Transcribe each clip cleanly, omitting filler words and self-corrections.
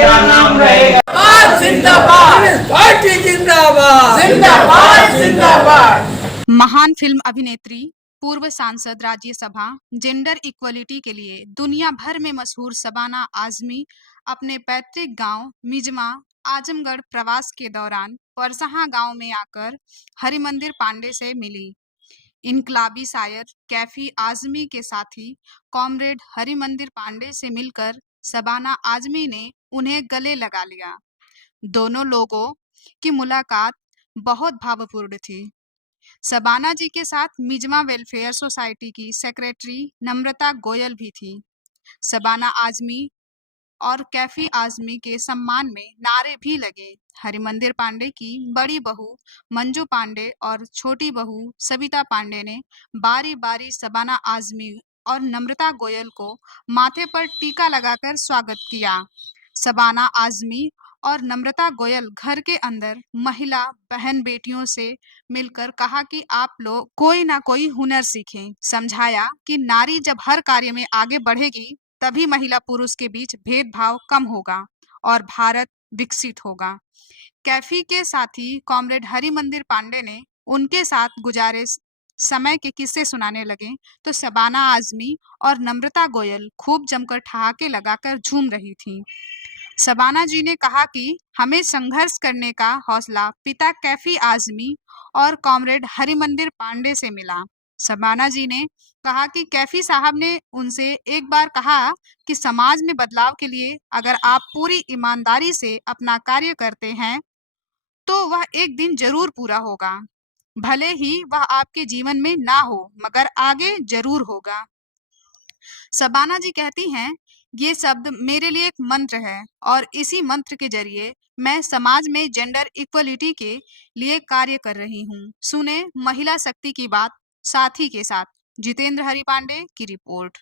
तेरा नाम रहेगा जिंदाबाद, पार्टी जिंदाबाद, जिंदाबाद जिंदाबाद। महान फिल्म अभिनेत्री, पूर्व सांसद राज्यसभा, जेंडर इक्वलिटी के लिए दुनिया भर में मशहूर शबाना आजमी अपने पैतृक गांव मिजमा आजमगढ़ प्रवास के दौरान परसहा गांव में आकर हरिमंदिर पांडे से मिली। इनकलाबी शायर कैफी आजमी के साथी कॉमरेड हरिमंदिर पांडे से मिलकर शबाना आजमी ने उन्हें गले लगा लिया। दोनों लोगों की मुलाकात बहुत भावपूर्ण थी। शबाना जी के साथ मिजमा वेलफेयर सोसाइटी की सेक्रेटरी नम्रता गोयल भी थी। शबाना आजमी और कैफी आजमी के सम्मान में नारे भी लगे। हरिमंदिर पांडे की बड़ी बहू मंजू पांडे और छोटी बहू सविता पांडे ने बारी बारी शबाना आजमी और नम्रता गोयल को माथे पर टीका लगाकर स्वागत किया। शबाना आजमी और नम्रता गोयल घर के अंदर महिला बहन बेटियों से मिलकर कहा कि आप लोग कोई ना कोई हुनर सीखें। समझाया कि नारी जब हर कार्य में आगे बढ़ेगी तभी महिला पुरुष के बीच भेदभाव कम होगा और भारत विकसित होगा। कैफी के साथी कॉमरेड हरिमंदिर पांडे ने उनके साथ गुजारे समय के किस्से सुनाने लगे तो शबाना आजमी और नम्रता गोयल खूब जमकर ठहाके लगाकर झूम रही थीं। शबाना जी ने कहा कि हमें संघर्ष करने का हौसला पिता कैफी आजमी और कॉमरेड हरिमंदिर पांडे से मिला। शबाना जी ने कहा कि कैफी साहब ने उनसे एक बार कहा कि समाज में बदलाव के लिए अगर आप पूरी ईमानदारी से अपना कार्य करते हैं तो वह एक दिन जरूर पूरा होगा। भले ही वह आपके जीवन में ना हो मगर आगे जरूर होगा। शबाना जी कहती हैं, ये शब्द मेरे लिए एक मंत्र है और इसी मंत्र के जरिए मैं समाज में जेंडर इक्वलिटी के लिए कार्य कर रही हूँ। सुने महिला शक्ति की बात साथी के साथ। जितेंद्र हरि पांडे की रिपोर्ट।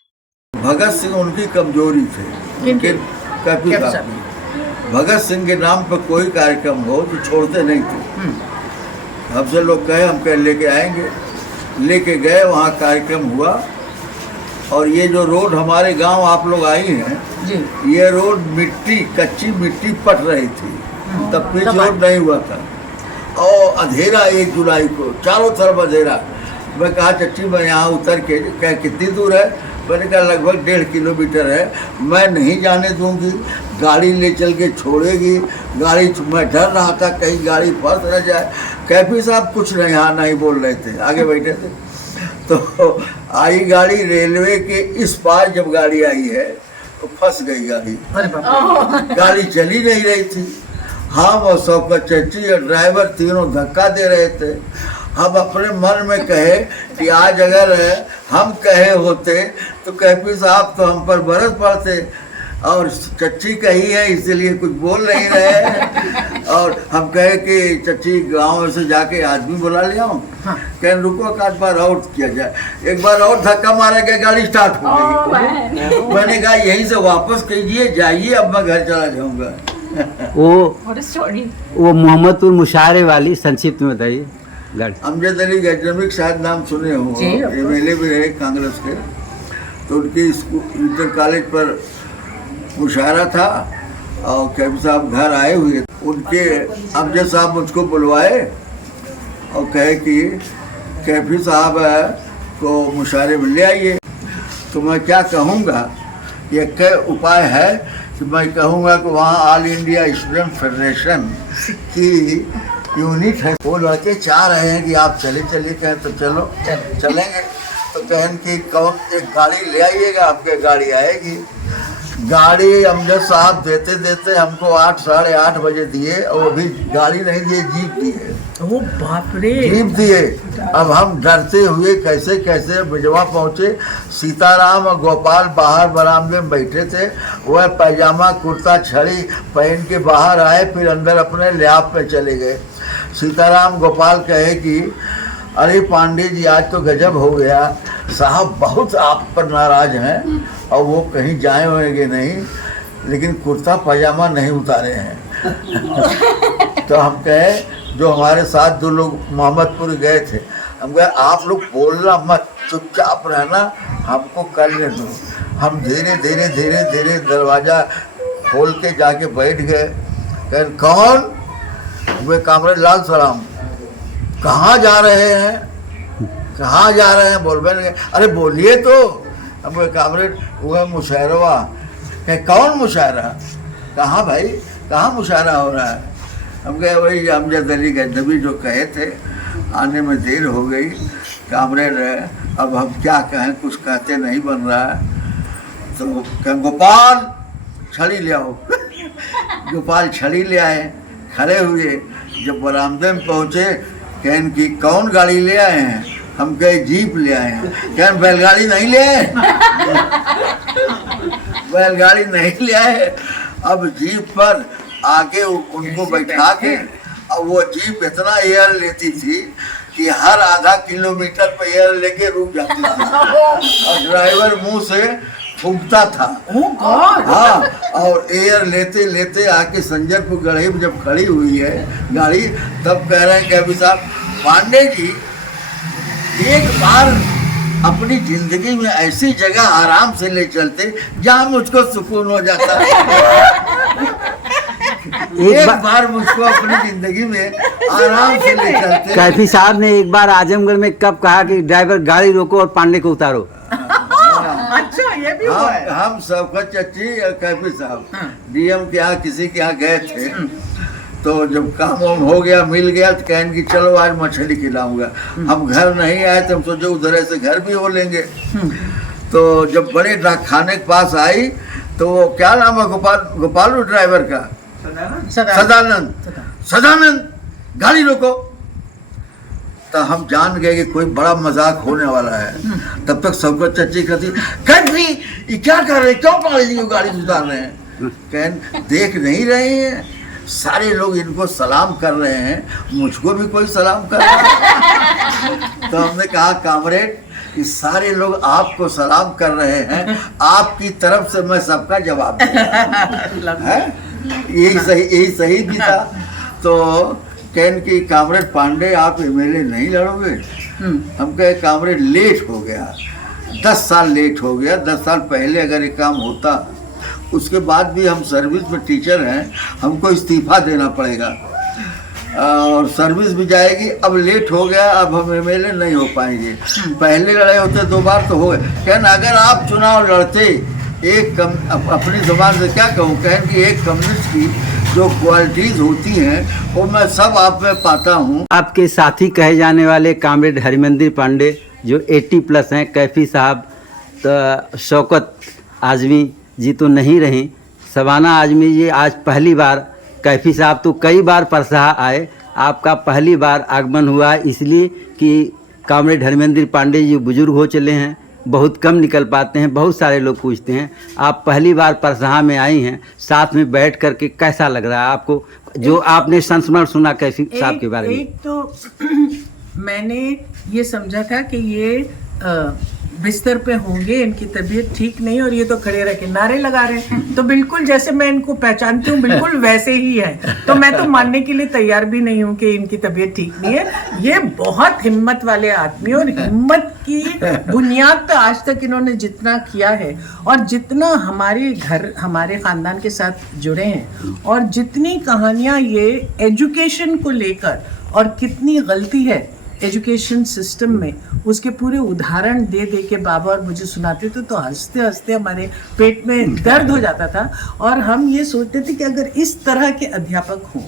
भगत सिंह उनकी कमजोरी थे, लेकिन कैफी साहब भगत सिंह के नाम पर कोई कार्यक्रम हो तो छोड़ते नहीं थे। हमसे लोग कहे हम कह लेके आएंगे, लेके गए, वहाँ कार्यक्रम हुआ। और ये जो रोड हमारे गांव आप लोग आई हैं जी, ये रोड मिट्टी कच्ची मिट्टी पट रही थी, तब पिच रोड नहीं हुआ था और अंधेरा 1 जुलाई को चारों तरफ अंधेरा। मैं कहा चच्ची मैं यहाँ उतर के कह कितनी दूर है? मैंने कहा लगभग 1.5 किलोमीटर है। मैं नहीं जाने दूंगी, गाड़ी ले चल के छोड़ेगी गाड़ी। मैं डर रहा था कहीं गाड़ी फंस न जाए। कैफी साहब कुछ नहीं, हाँ नहीं बोल रहे थे, आगे बैठे थे। तो आई गाड़ी, रेलवे के इस पार जब गाड़ी आई है तो फंस गई गाड़ी। गाड़ी चली नहीं रही थी। हम और शौकत चच्ची और ड्राइवर तीनों धक्का दे रहे थे। हम अपने मन में कहे कि आज अगर हम कहे होते तो कैफी साहब तो हम पर बरस पड़ते, और चच्ची कही है इसलिए कुछ बोल नहीं रहे। और हम कहे कि चच्ची गांव में से जाके आदमी बुला लिया हूँ। कह रुको एक बार और किया जाए। एक बार और धक्का मारा गया, गाड़ी स्टार्ट हो गई। मैंने कहा यहीं से वापस कीजिए, जाइए, अब मैं घर चला जाऊंगा। वो मोहम्मदपुर मुशायरे वाली संक्षिप्त में बताइए। अमजद अली गजनवी शायद नाम सुने हो, MLA भी रहे कांग्रेस के। तो उनकी इंटर कॉलेज पर मुशायरा था और कैफी साहब घर आए हुए। उनके अमजद साहब मुझको बुलवाए और कहे कि कैफी साहब को मुशायरे में ले आइए। तो मैं क्या कहूँगा, ये क्या उपाय है कि मैं कहूँगा कि वहाँ ऑल इंडिया स्टूडेंट फेडरेशन की यूनिट है, वो लड़के चाह रहे हैं कि आप चले कहें तो चलो चलेंगे। तो कहें कि कौन एक गाड़ी ले आइएगा, आपके गाड़ी आएगी। गाड़ी अमजद साहब देते देते हमको 8 साढ़े 8 बजे दिए, और वो भी गाड़ी नहीं दिए, जीप दिए। ओ बाप रे, जीप दिए। अब हम डरते हुए कैसे कैसे बिजवा पहुँचे। सीताराम और गोपाल बाहर बरामदे में बैठे थे। वह पैजामा कुर्ता छड़ी पहन के बाहर आए, फिर अंदर अपने लैब में चले गए। सीताराम गोपाल कहे कि अरे पांडे जी आज तो गजब हो गया, साहब बहुत आप पर नाराज हैं और वो कहीं जाए होंगे नहीं, लेकिन कुर्ता पजामा नहीं उतारे हैं। तो हम कहे, जो हमारे साथ 2 लोग मोहम्मदपुर गए थे, हम कहे आप लोग बोलना मत, चुपचाप रहना, हमको करने दो। हम धीरे धीरे धीरे धीरे दरवाज़ा खोल के जाके बैठ गए। कहें कौन? वे कामरेड लाल सलाम। कहाँ जा रहे हैं? कहाँ जा रहे हैं? बोल बैठ गए। अरे बोलिए तो। अब वे कामरेड वो मुशायरा। कहे कौन मुशायरा? कहाँ भाई, कहाँ मुशायरा हो रहा है? हम कहे वही अमजद अली गजनबी जो कहे थे, आने में देर हो गई। कामरेड अब हम क्या कहें, कुछ कहते नहीं बन रहा है। तो कहें गोपाल छड़ी ले आओ। गोपाल छड़ी ले आए, खड़े हुए। जब बरामदे में पहुँचे, कहें कि कौन गाड़ी ले आए हैं? हम कहे जीप ले आए हैं। कहें बैलगाड़ी नहीं ले आए? बैलगाड़ी नहीं ले आए। अब जीप पर आके उनको बैठा के, अब वो जीप इतना एयर लेती थी कि हर आधा किलोमीटर पे एयर लेके रुक जाती थी और ड्राइवर मुंह से फूंकता था। हाँ, और एयर लेते लेते आके संजरपुर गढ़ी में जब खड़ी हुई है गाड़ी, तब कह रहे हैं कि अभी साहब पांडे जी एक बार अपनी जिंदगी में ऐसी जगह आराम से ले चलते जहाँ मुझको सुकून हो जाता। एक बार मुझको अपनी जिंदगी में आराम से ले चलते। कैफी साहब ने एक बार आजमगढ़ में कब कहा कि ड्राइवर गाड़ी रोको और पांडे को उतारो? अच्छा, ये भी हुआ है। हम शौकत चच्ची और कैफी साहब डीएम के यहाँ किसी के यहाँ गए थे। तो जब काम वाम हो गया, मिल गया, तो कहें कि चलो आज मछली खिलाऊंगा। हम घर नहीं आए तो हम सोचे उधर से घर भी हो लेंगे। तो जब बड़े डाक खाने के पास आई तो वो क्या नाम है गोपाल ड्राइवर का? सदानंद गाड़ी रोको। तो हम जान गए कि कोई बड़ा मजाक होने वाला है। तब तक सबको चच्ची कहती कैफी ये क्या कर रहे हैं, क्यों पानी जी को गाड़ी उतार रहे हैं? कहें देख नहीं रहे हैं, सारे लोग इनको सलाम कर रहे हैं, मुझको भी कोई सलाम कर रहा है। तो हमने कहा कामरेड कि सारे लोग आपको सलाम कर रहे हैं, आपकी तरफ से मैं सबका जवाब दूंगा। है यही सही भी था। तो कहन कि कामरेड पांडे आप एमएलए नहीं लड़ोगे? हम कहे कामरेड लेट हो गया, 10 साल लेट हो गया। 10 साल पहले अगर ये काम होता, उसके बाद भी हम सर्विस में टीचर हैं, हमको इस्तीफा देना पड़ेगा और सर्विस भी जाएगी। अब लेट हो गया, अब हम एमएलए नहीं हो पाएंगे। पहले लड़े होते 2 बार तो हो गए। कहना अगर आप चुनाव लड़ते एक अपनी जुबान से क्या कहूँ, कहन कि एक कम्युनिस्ट की जो क्वालिटीज होती हैं वो मैं सब आप में पाता हूँ। आपके साथी कहे जाने वाले कामरेड हरमंदिर पांडे जो 80+ हैं, कैफी साहब, तो शौकत आजमी जी तो नहीं रहीं, शबाना आजमी जी आज पहली बार, कैफी साहब तो कई बार परसहा आए, आपका पहली बार आगमन हुआ इसलिए कि कामरेड हरमंदिर पांडे जी बुजुर्ग हो चले हैं, बहुत कम निकल पाते हैं। बहुत सारे लोग पूछते हैं, आप पहली बार परसहा में आई हैं, साथ में बैठ करके कैसा लग रहा है आपको, जो आपने संस्मरण सुना कैफी साहब के बारे में? एक तो मैंने ये समझा था कि ये बिस्तर पे होंगे, इनकी तबीयत ठीक नहीं और ये तो खड़े रह के नारे लगा रहे हैं। तो बिल्कुल जैसे मैं इनको पहचानती हूँ बिल्कुल वैसे ही है। तो मैं तो मानने के लिए तैयार भी नहीं हूँ कि इनकी तबीयत ठीक नहीं है। ये बहुत हिम्मत वाले आदमी, और हिम्मत की बुनियाद तो आज तक इन्होंने जितना किया है और जितना हमारे घर हमारे ख़ानदान के साथ जुड़े हैं और जितनी कहानियाँ ये एजुकेशन को लेकर, और कितनी गलती है एजुकेशन सिस्टम में, उसके पूरे उदाहरण दे दे के बाबा और मुझे सुनाते थे तो हंसते हंसते हमारे पेट में दर्द हो जाता था। और हम ये सोचते थे कि अगर इस तरह के अध्यापक हों,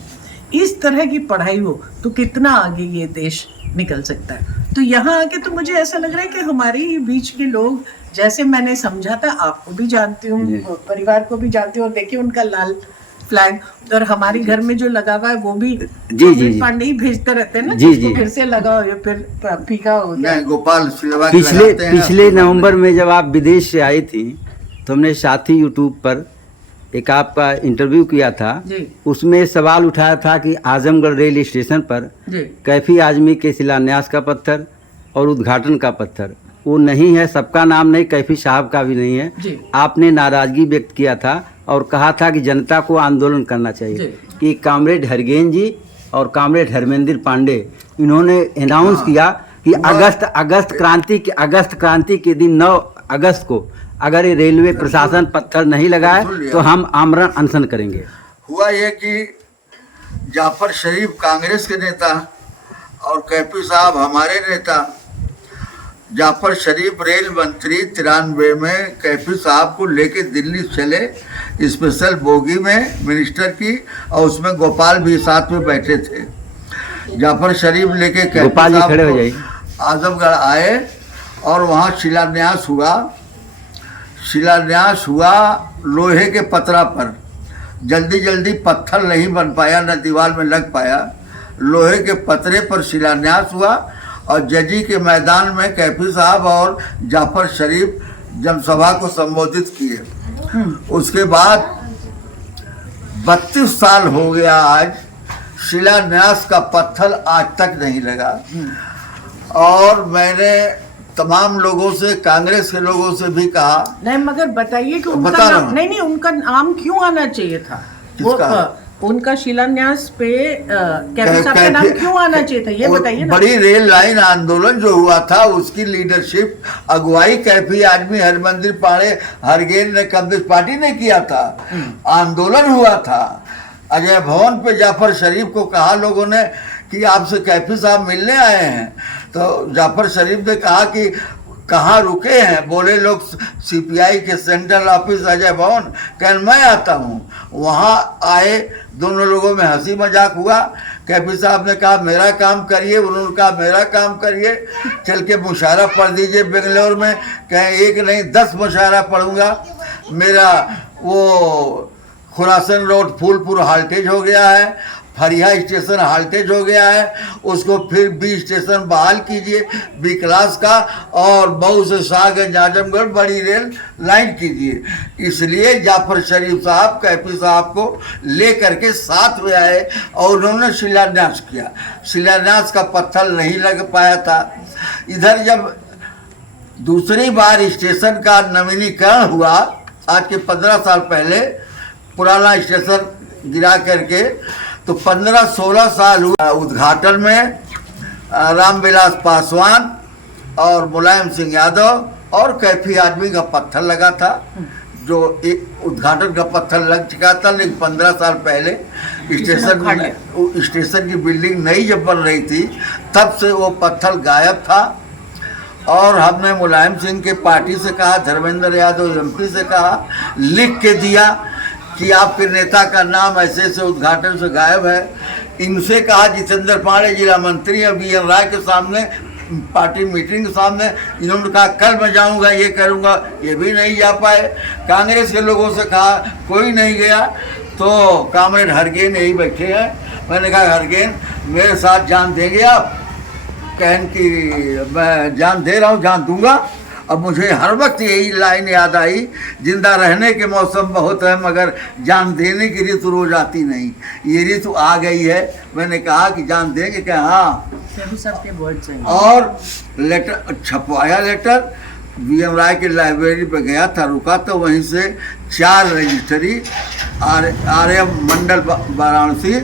इस तरह की पढ़ाई हो, तो कितना आगे ये देश निकल सकता है। तो यहाँ आके तो मुझे ऐसा लग रहा है कि हमारे ही बीच के लोग, जैसे मैंने समझा था, आपको भी जानती हूँ, परिवार को भी जानती हूँ, और देखिए उनका लाल फ्लैग, और हमारे घर में जो लगा हुआ है वो भी जी पांडे ही भेजते रहते हैं ना, जी फिर से लगाओ ये फिर फीका हो गया। गोपाल पिछले नवंबर में जब आप विदेश से आई थी तो हमने साथी यूट्यूब पर एक आपका इंटरव्यू किया था, उसमें सवाल उठाया था कि आजमगढ़ रेल स्टेशन पर कैफी आजमी के शिलान्यास का पत्थर और उद्घाटन का पत्थर वो नहीं है, सबका नाम नहीं, कैफी साहब का भी नहीं है। आपने नाराजगी व्यक्त किया था और कहा था कि जनता को आंदोलन करना चाहिए। कि कामरेड हरगेन जी और कामरेड हरमंदिर पांडे इन्होंने अनाउंस किया कि अगस्त क्रांति के दिन 9 अगस्त को अगर ये रेलवे प्रशासन पत्थर नहीं लगाए तो हम आमरण अनशन करेंगे। हुआ ये कि जाफर शरीफ कांग्रेस के नेता और कैफी साहब हमारे नेता। जाफर शरीफ रेल मंत्री 93 में कैफी साहब को लेके दिल्ली चले स्पेशल बोगी में मिनिस्टर की, और उसमें गोपाल भी साथ में बैठे थे। जाफर शरीफ लेके कैफी साहब को आजमगढ़ आए और वहाँ शिलान्यास हुआ लोहे के पतरा पर। जल्दी पत्थर नहीं बन पाया, न दीवार में लग पाया। लोहे के पतरे पर शिलान्यास हुआ और जजी के मैदान में कैफी साहब और जाफर शरीफ जनसभा को संबोधित किए। उसके बाद 32 साल हो गया आज, शिलान्यास का पत्थर आज तक नहीं लगा। और मैंने तमाम लोगों से, कांग्रेस के लोगों से भी कहा। नहीं, मगर बताइए कि उनका नाम, नहीं उनका नाम क्यों आना चाहिए था? उनका शिलान्यास पे कैफी साहब का नाम क्यों आना चाहिए था, ये बताइए ना। बड़ी रेल लाइन आंदोलन जो हुआ था उसकी लीडरशिप, अगुवाई कैफी आदमी हरमंदिर पाड़े हरगेन ने, कम्युनिस्ट पार्टी ने किया था। आंदोलन हुआ था। अजय भवन पे जाफर शरीफ को कहा लोगों ने कि आपसे कैफी साहब मिलने आए हैं, तो जाफर शरीफ ने कहा कि कहाँ रुके हैं? बोले लोग सीपीआई के सेंट्रल ऑफिस अजय भवन। कह मैं आता हूँ। वहाँ आए, दोनों लोगों में हंसी मजाक हुआ। कैफी साहब ने कहा मेरा काम करिए, उन्होंने कहा मेरा काम करिए, चल के मुशायरा पढ़ दीजिए बेंगलोर में। कहें एक नहीं 10 मुशायरा पढ़ूंगा। मेरा वो खुरासन रोड फूलपुर हाल्टेज हो गया है, फरिया स्टेशन हाल्टेज हो गया है, उसको फिर बी स्टेशन बहाल कीजिए बी क्लास का, और मऊ से शाहगंज आजमगढ़ बड़ी रेल लाइन कीजिए। इसलिए जाफर शरीफ साहब कैफी साहब को ले करके साथ में आए और उन्होंने शिलान्यास किया। शिलान्यास का पत्थर नहीं लग पाया था। इधर जब दूसरी बार स्टेशन का नवीनीकरण हुआ, आज के 15 साल पहले पुराना स्टेशन गिरा करके, तो 15-16 साल हुआ। उद्घाटन में रामविलास पासवान और मुलायम सिंह यादव और कैफी आदमी का पत्थर लगा था, जो एक उद्घाटन का पत्थर लग चुका था। लेकिन 15 साल पहले स्टेशन की बिल्डिंग नई जब बन रही थी, तब से वो पत्थर गायब था। और हमने मुलायम सिंह के पार्टी से कहा, धर्मेंद्र यादव एमपी से कहा, लिख के दिया कि आपके नेता का नाम ऐसे ऐसे उद्घाटन से गायब है। इनसे कहा, जितेंद्र पांडे जिला मंत्री हैं, वी एन राय के सामने पार्टी मीटिंग के सामने, इन्होंने कहा कल मैं जाऊंगा, ये करूंगा, ये भी नहीं जा पाए। कांग्रेस के लोगों से कहा, कोई नहीं गया। तो कामरेड हरगेन यही बैठे हैं। मैंने कहा हरगेन मेरे साथ जान देंगे आप? कहन कि मैं जान दे रहा हूँ, जान दूंगा। अब मुझे हर वक्त यही लाइन याद आई, जिंदा रहने के मौसम बहुत है मगर जान देने की ऋतु रोज आती नहीं। ये ऋतु आ गई है। मैंने कहा कि जान देंगे, क्या? हाँ। और लेटर छपवाया, लेटर वी.एम. राय की लाइब्रेरी पे गया था, रुका तो वहीं से 4 रजिस्ट्री आर.एम. मंडल वाराणसी,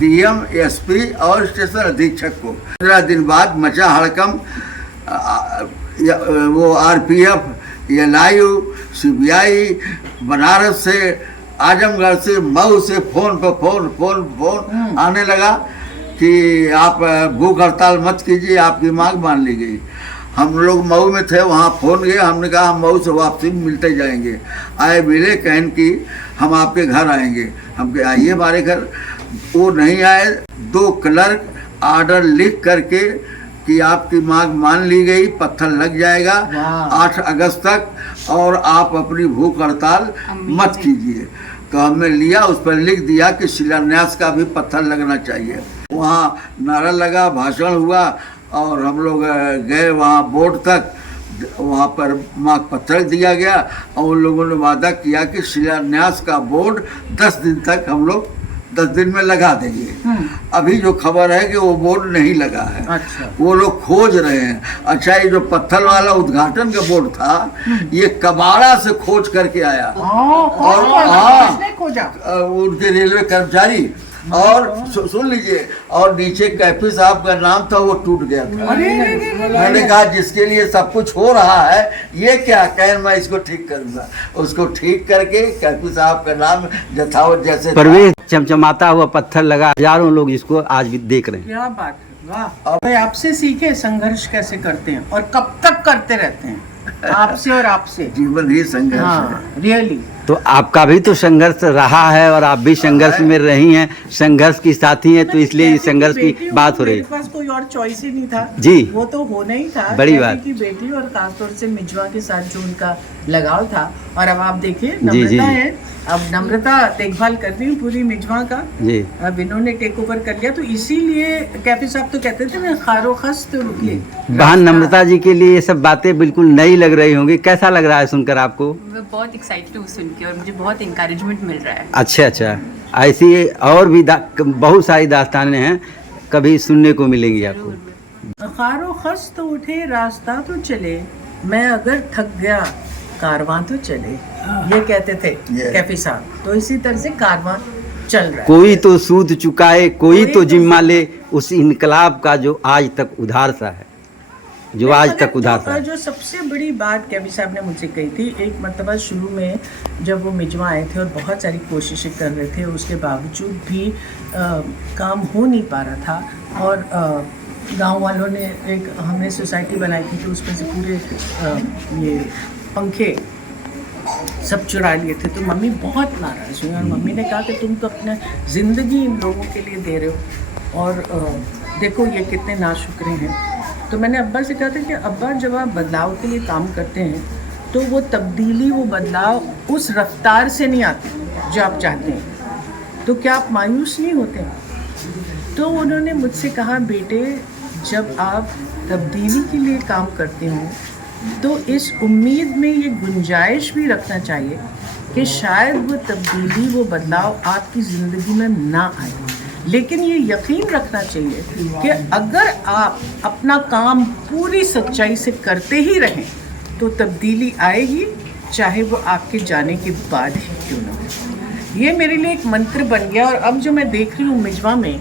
डीएम, एसपी और स्टेशन अधीक्षक को। 15 दिन बाद मचा हड़कम। वो आरपीएफ, एलआईयू, सीबीआई, बनारस से, आजमगढ़ से, मऊ से फोन पर फोन आने लगा कि आप भूख हड़ताल मत कीजिए, आपकी मांग मान ली गई। हम लोग मऊ में थे, वहाँ फोन गए। हमने कहा हम मऊ से वापसी मिलते जाएंगे। आए मिले, कहन कि हम आपके घर आएंगे। हम कहे आइए हमारे घर। वो नहीं आए। 2 क्लर्क ऑर्डर लिख करके कि आपकी मांग मान ली गई, पत्थर लग जाएगा 8 अगस्त तक, और आप अपनी भूख हड़ताल मत कीजिए। तो हमने लिया, उस पर लिख दिया कि शिलान्यास का भी पत्थर लगना चाहिए। वहाँ नारा लगा, भाषण हुआ, और हम लोग गए वहाँ बोर्ड तक। वहाँ पर मांग पत्थर दिया गया और उन लोगों ने वादा किया कि शिलान्यास का बोर्ड 10 दिन तक हम लोग 10 दिन में लगा देंगे। अभी जो खबर है कि वो बोर्ड नहीं लगा है। अच्छा। वो लोग खोज रहे हैं। अच्छा, ये जो पत्थर वाला उद्घाटन का बोर्ड था, ये कबाड़ा से खोज करके आया। और खोजा? उनके रेलवे कर्मचारी। और सुन लीजिए, और नीचे कैफी साहब का नाम था, वो टूट गया था। मैंने कहा जिसके लिए सब कुछ हो रहा है ये क्या कहें, मैं इसको ठीक करूंगा। उसको ठीक करके कैफी साहब का नाम यथावत जैसे परवेज चमचमाता हुआ पत्थर लगा, हजारों लोग इसको आज भी देख रहे हैं। क्या बात है, वाह। भाई आपसे सीखे संघर्ष कैसे करते हैं और कब तक करते रहते हैं, आपसे और आपसे। जीवन ही संघर्ष है। हाँ, रियली। तो आपका भी तो संघर्ष रहा है और आप भी संघर्ष में रही हैं, संघर्ष की साथी हैं, तो इसलिए इस संघर्ष की बात हो रही है। मेरे पास कोई और चॉइस ही नहीं था जी, वो तो होना ही था। बड़ी कैफी बात की बेटी और खासतौर से मिजवा के साथ जो उनका लगाव था। और अब आप देखिए जी, नम्रता जी। है, अब नम्रता देखभाल कर रही हूँ पूरी मिजवा का। जी। अब इन्होंने टेक ओवर कर लिया, तो इसीलिए कैफी साहब तो कहते थे ना, खारो खस्त रुके। बहन नम्रता जी के लिए ये सब बातें बिल्कुल नई लग रही होंगी, कैसा लग रहा है सुनकर आपको? मैं बहुत एक्साइटेड हूँ सुन के और मुझे बहुत इंकरेजमेंट मिल रहा है। अच्छा अच्छा, ऐसी और भी बहुत सारी दास्तानें हैं, कभी सुनने को मिलेंगी आपको। खारो खस्त उठे रास्ता तो चले, मैं अगर थक गया कारवां तो चले, ये कहते थे कैफी साहब। तो इसी तरह से कारवां चल रहा है। कोई तो सूद चुकाए, कोई तो जिम्मा ले, उस इनकलाब का जो आज तक उधार सा है, जो आज तक उधार सा है। जो सबसे बड़ी बात कैफी साहब ने मुझसे कही थी, एक मरतबा शुरू में जब वो मिजवा आए थे और बहुत सारी कोशिशें कर रहे थे, उसके बावजूद भी काम हो नहीं पा रहा था। और गांव वालों ने एक हमने सोसाइटी बनाई थी, तो उसमें से पूरे ये पंखे सब चुरा लिए थे। तो मम्मी बहुत नाराज़ हुई और मम्मी ने कहा कि तुम तो अपना ज़िंदगी इन लोगों के लिए दे रहे हो और देखो ये कितने नाशुक्रे हैं। तो मैंने अब्बा से कहा था कि अब्बा जब आप बदलाव के लिए काम करते हैं तो वो तब्दीली, वो बदलाव उस रफ्तार से नहीं आती जो आप चाहते हैं, तो क्या आप मायूस नहीं होते? तो उन्होंने मुझसे कहा, बेटे जब आप तब्दीली के लिए काम करते हो तो इस उम्मीद में ये गुंजाइश भी रखना चाहिए कि शायद वो तब्दीली, वो बदलाव आपकी ज़िंदगी में ना आए, लेकिन ये यकीन रखना चाहिए कि अगर आप अपना काम पूरी सच्चाई से करते ही रहें तो तब्दीली आएगी, चाहे वो आपके जाने के बाद ही क्यों ना हो। ये मेरे लिए एक मंत्र बन गया। और अब जो मैं देख रही हूँ मिजवा में,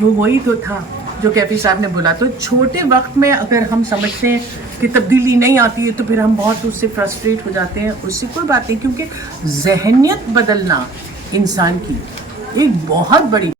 वो वही तो था जो कैफी साहब ने बोला। तो छोटे वक्त में अगर हम समझते हैं कि तब्दीली नहीं आती है तो फिर हम बहुत उससे फ्रस्ट्रेट हो जाते हैं, उससे कोई बात नहीं, क्योंकि जहनियत बदलना इंसान की एक बहुत बड़ी